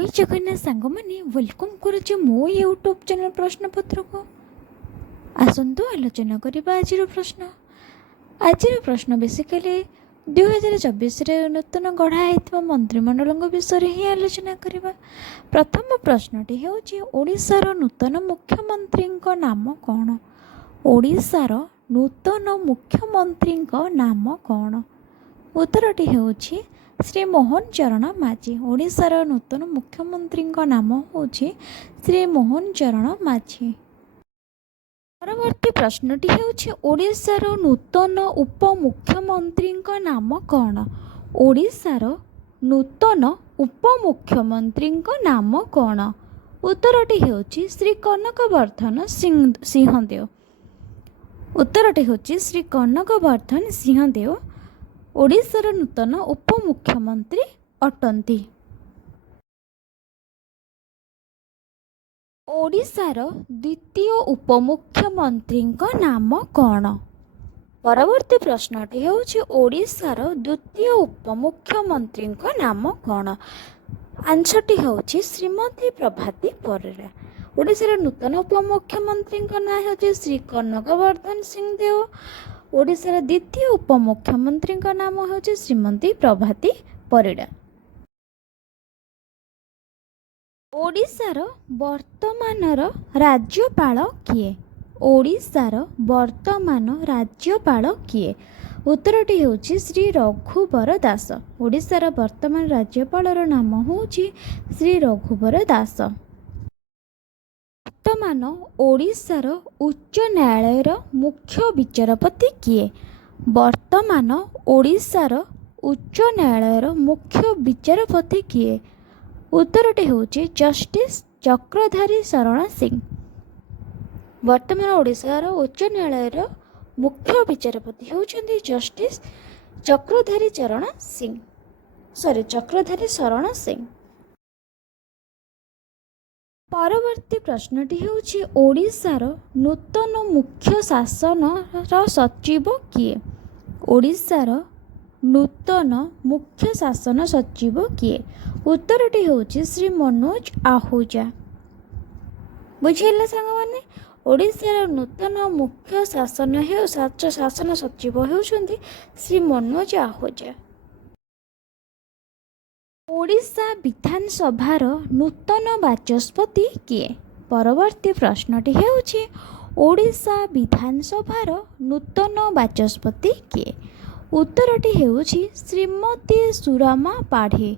जय जगन्नाथ सांग मैंने वेलकम करुचे मो यूट्यूब चैनल प्रश्नपत्र को। आसतु आलोचना करबा आजिर प्रश्न। आजिर प्रश्न बेसिकली 2024 नूतन गढ़ाई मंत्रिमंडल विषय ही आलोचना करबा। प्रथम प्रश्नटी हेउची ओडिशार नूतन मुख्यमंत्री नाम कौन? ओडिशार नूतन मुख्यमंत्री नाम कौन? उत्तरटी हेउची श्री मोहन चरण माझी। ओडिशार नूतन मुख्यमंत्री नाम होची श्री मोहन चरण माझी। परवर्ती प्रश्नटी हेउची ओडिशार नूतन उपमुख्यमंत्री नाम कौन? ओडिशार नूतन उपमुख्यमंत्री नाम कौन? उत्तरटी हेउची श्री कनकवर्धन सिंहदेव। उत्तरटी हेउची श्री कनकवर्धन सिंहदेव ओडिशार नूतन उपमुख्यमंत्री अटंती। ओडिशार द्वितीय उपमुख्यमंत्री नाम कौन? परवर्ती प्रश्नटी हेउची ओडिशार द्वितीय उपमुख्यमंत्री नाम कौन? आंसरटी हेउची श्रीमती प्रभाती परिड़ा। ओडिशार नूतन उपमुख्यमंत्री नाम हेउची श्री कनकवर्धन सिंहदेव। ओडिशार द्वितीय उपमुख्यमंत्री नाम हेउची श्रीमती प्रभाती परिड़ा। ओडिशार वर्तमानर राज्यपाल किए? ओडिशार वर्तमान राज्यपाल किए? उत्तरटी हेउची श्री रघुवर दास। ओडिशार वर्तमान राज्यपालर नाम हेउची श्री रघुवर दास। वर्तमान ओडिशार उच्च न्यायालयर मुख्य विचारपति किए? वर्तमान ओडिशार उच्च न्यायालयर मुख्य विचारपति किए? उत्तरटी हेउची जस्टिस चक्रधारी शरण सिंह। वर्तमान ओडिशार उच्च न्यायालयर मुख्य विचारपति हेउचंदी जस्टिस चक्रधारी शरण सिंह। परवर्ती प्रश्नटी हेउची ओडिशार नूतन मुख्य शासन सचिव किए? ओडिशार नूतन मुख्य शासन सचिव किए? उत्तरटी हेउची श्री मनोज आहूजा। बुझिले सांग माने ओडिशार नूतन मुख्य शासन सचिव हेउचंदी श्री मनोज आहूजा। ओडिशा विधानसभार नूतन बाचस्पति किए? परवर्ती प्रश्नटी हेउची ओडिशा विधानसभार नूतन बाचस्पति किए? उत्तरटी हेउची श्रीमती सुरमा पाढ़ी।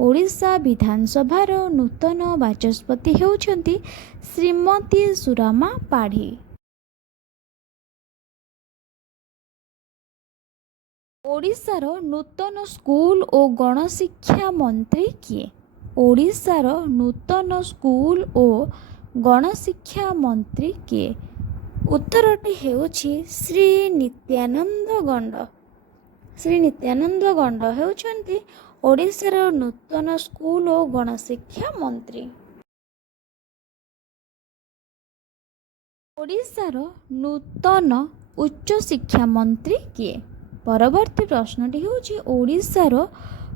ओडिशा विधानसभार नूतन बाचस्पति हेउचंती श्रीमती सुरमा पाढ़ी। ओडिशार नूतन स्कूल और गणशिक्षा मंत्री किए? ओडिशार नूतन स्कूल और गणशिक्षा मंत्री किए? उत्तरटी हेउची श्री नित्यानंद गंड। श्री नित्यानंद गंड हेउचंती ओडिशार नूतन स्कूल और गणशिक्षा मंत्री। ओडिशार नूतन उच्च शिक्षा मंत्री किए? परवर्ती प्रश्नटी हेउची ओडिशार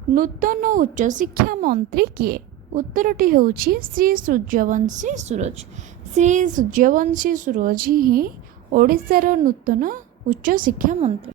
नूतन उच्च शिक्षा मंत्री किए? उत्तरटी हेउची श्री सूर्यवंशी सूरज। श्री सूर्यवंशी सूरज ही ओडिशार नूतन उच्च शिक्षा मंत्री।